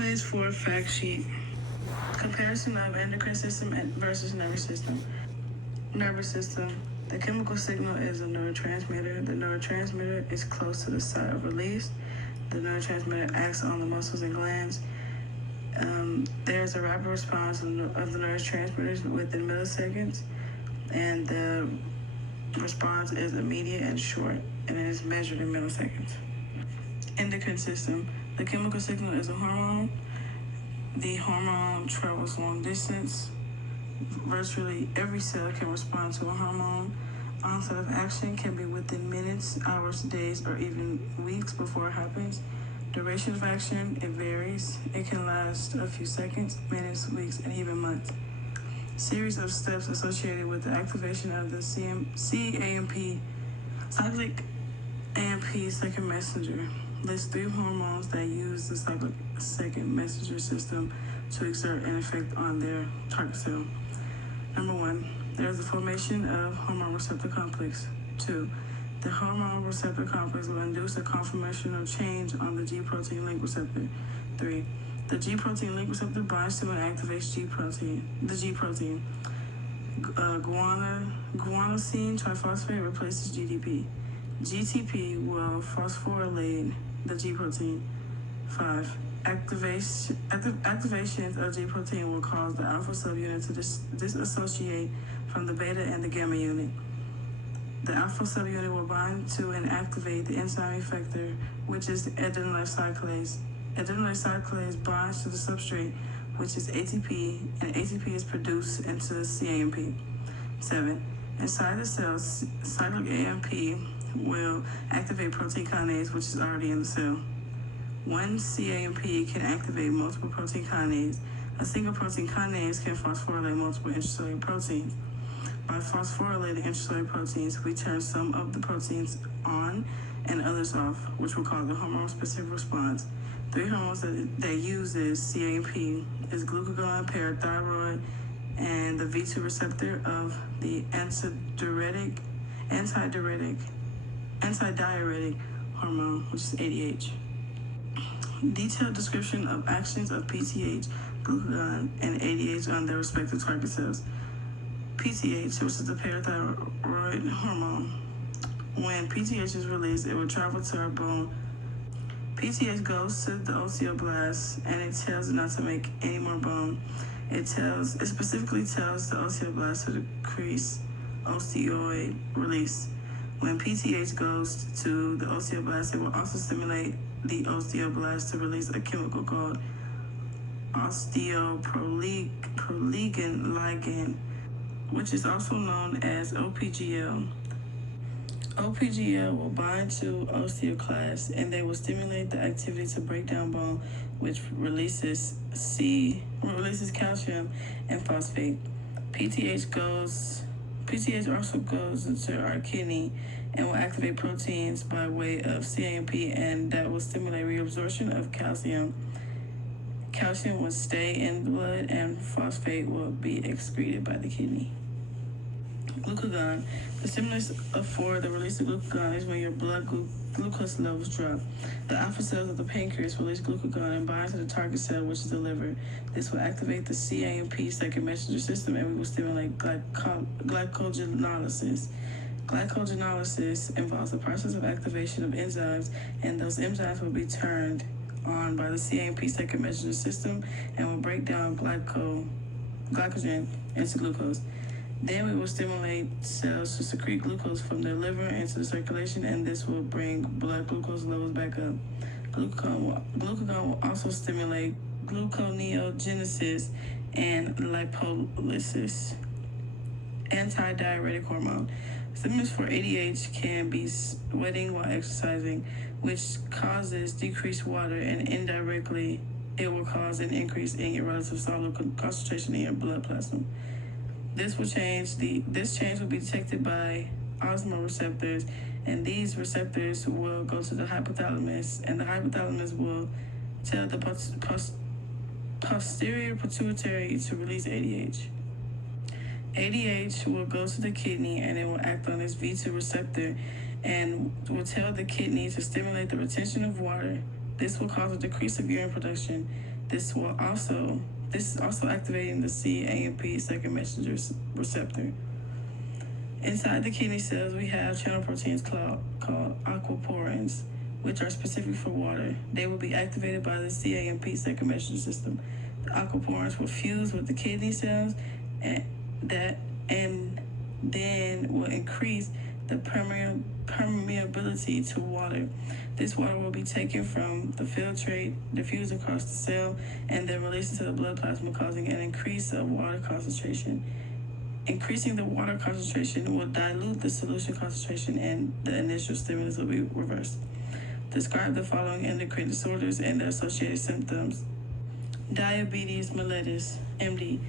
Quiz 4 fact sheet. Comparison of endocrine system versus nervous system. Nervous system. The chemical signal is a neurotransmitter. The neurotransmitter is close to the site of release. The neurotransmitter acts on the muscles and glands. There's a rapid response of the neurotransmitters within milliseconds, and the response is immediate and short, and it is measured in milliseconds. Endocrine system. The chemical signal is a hormone. The hormone travels long distance. Virtually every cell can respond to a hormone. Onset of action can be within minutes, hours, days, or even weeks before it happens. Duration of action, it varies. It can last a few seconds, minutes, weeks, and even months. Series of steps associated with the activation of the CAMP, cyclic AMP second messenger. Lists 3 hormones that use the cyclic second messenger system to exert an effect on their target cell. Number 1, there's the formation of hormone receptor complex. 2, the hormone receptor complex will induce a conformational change on the G protein link receptor. 3, the G protein link receptor binds to and activates the G protein. Guanosine triphosphate replaces GDP. GTP will phosphorylate the G protein. 5, activations of G protein will cause the alpha subunit to disassociate from the beta and the gamma unit. The alpha subunit will bind to and activate the enzyme effector, which is adenylyl cyclase. Adenylyl cyclase binds to the substrate, which is ATP, and ATP is produced into CAMP. 7, inside the cell, cyclic AMP will activate protein kinase, which is already in the cell. One CAMP can activate multiple protein kinase. A single protein kinase can phosphorylate multiple intracellular proteins. By phosphorylating intracellular proteins, we turn some of the proteins on and others off, which will cause a hormone-specific response. 3 hormones that uses CAMP is glucagon, parathyroid, and the V2 receptor of the antidiuretic hormone, which is ADH. Detailed description of actions of PTH, glucagon, and ADH on their respective target cells. PTH, which is the parathyroid hormone. When PTH is released, it will travel to our bone. PTH goes to the osteoblast, and it tells it not to make any more bone. It specifically tells the osteoblast to decrease osteoid release. When PTH goes to the osteoblast, it will also stimulate the osteoblast to release a chemical called osteoproligin ligand, which is also known as OPGL. OPGL will bind to osteoclasts, and they will stimulate the activity to break down bone, which releases calcium and phosphate. PTH also goes into our kidney and will activate proteins by way of CAMP, and that will stimulate reabsorption of calcium. Calcium will stay in the blood, and phosphate will be excreted by the kidney. Glucagon. The stimulus for the release of glucagon is when your blood glucose levels drop. The alpha cells of the pancreas release glucagon and bind to the target cell, which is the liver. This will activate the CAMP second messenger system, and we will stimulate glycogenolysis. Glycogenolysis involves the process of activation of enzymes, and those enzymes will be turned on by the CAMP second messenger system and will break down glycogen into glucose. Then we will stimulate cells to secrete glucose from their liver into the circulation, and this will bring blood glucose levels back up. Glucagon will also stimulate gluconeogenesis and lipolysis. Antidiuretic hormone. Stimulus for ADH can be sweating while exercising, which causes decreased water, and indirectly it will cause an increase in your relative soluble concentration in your blood plasma. This change will be detected by osmoreceptors, and these receptors will go to the hypothalamus, and the hypothalamus will tell the posterior pituitary to release ADH. ADH will go to the kidney, and it will act on this V2 receptor and will tell the kidney to stimulate the retention of water. This will cause a decrease of urine production. This is also activating the cAMP second messenger receptor. Inside the kidney cells, we have channel proteins called aquaporins, which are specific for water. They will be activated by the cAMP second messenger system. The aquaporins will fuse with the kidney cells, and then will increase the permeability to water. This water will be taken from the filtrate, diffused across the cell, and then released into the blood plasma, causing an increase of water concentration. Increasing the water concentration will dilute the solution concentration, and the initial stimulus will be reversed. Describe the following endocrine disorders and their associated symptoms. Diabetes mellitus, MD.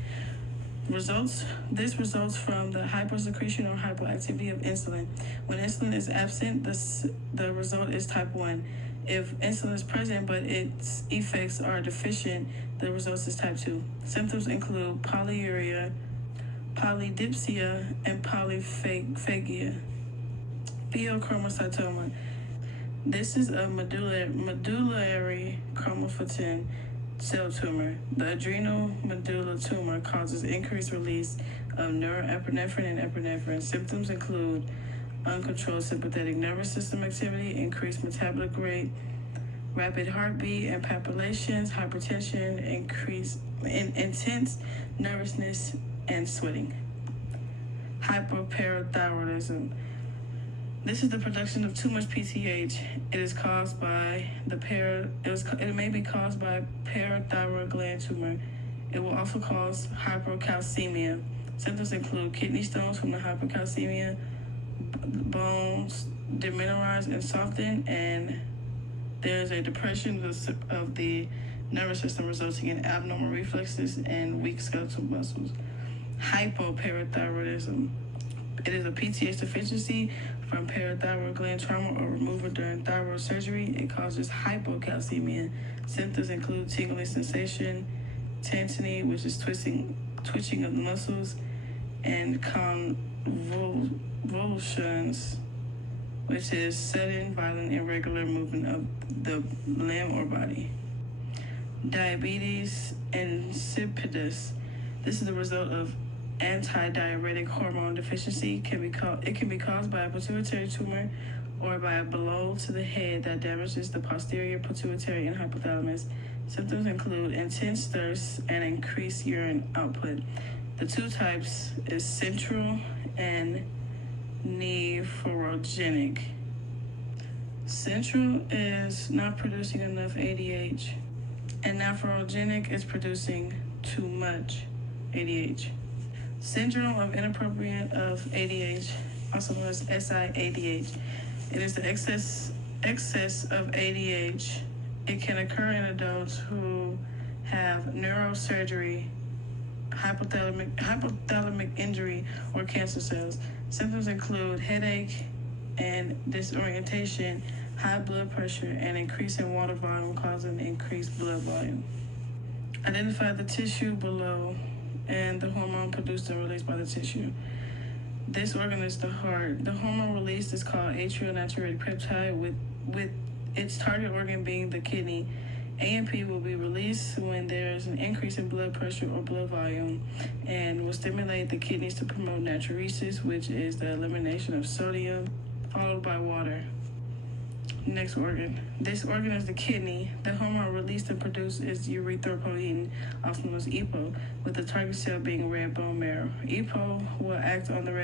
This results from the hypersecretion or hypoactivity of insulin. When insulin is absent, the result is type 1. If insulin is present but its effects are deficient, the result is type 2. Symptoms include polyuria, polydipsia, and polyphagia. Pheochromocytoma. This is a medullary chromatin cell tumor. The adrenal medulla tumor causes increased release of norepinephrine and epinephrine. Symptoms include uncontrolled sympathetic nervous system activity, increased metabolic rate, rapid heartbeat and palpitations, hypertension, intense nervousness, and sweating. Hypoparathyroidism. This is the production of too much PTH. It is caused by it may be caused by parathyroid gland tumor. It will also cause hypercalcemia. Symptoms include kidney stones from the hypercalcemia, bones demineralize and soften, and there is a depression of the nervous system resulting in abnormal reflexes and weak skeletal muscles. Hypoparathyroidism. It is a PTH deficiency from parathyroid gland trauma or removal during thyroid surgery. It causes hypocalcemia. Symptoms include tingling sensation, tensity, which is twitching of the muscles, and convulsions, which is sudden, violent, irregular movement of the limb or body. Diabetes insipidus. This is the result of antidiuretic hormone deficiency. It can be caused by a pituitary tumor or by a blow to the head that damages the posterior pituitary and hypothalamus. Symptoms include intense thirst and increased urine output. The two types is central and nephrogenic. Central is not producing enough ADH, and nephrogenic is producing too much ADH. Syndrome of inappropriate of ADH, also known as SIADH. It is the excess of ADH. It can occur in adults who have neurosurgery, hypothalamic injury, or cancer cells. Symptoms include headache and disorientation, high blood pressure, and increase in water volume causing increased blood volume. Identify the tissue below and the hormone produced and released by the tissue. This organ is the heart. The hormone released is called atrial natriuretic peptide, with its target organ being the kidney. AMP will be released when there is an increase in blood pressure or blood volume, and will stimulate the kidneys to promote natriuresis, which is the elimination of sodium, followed by water. Next organ. This organ is the kidney. The hormone released and produced is erythropoietin, also known as EPO, with the target cell being red bone marrow. EPO will act on the red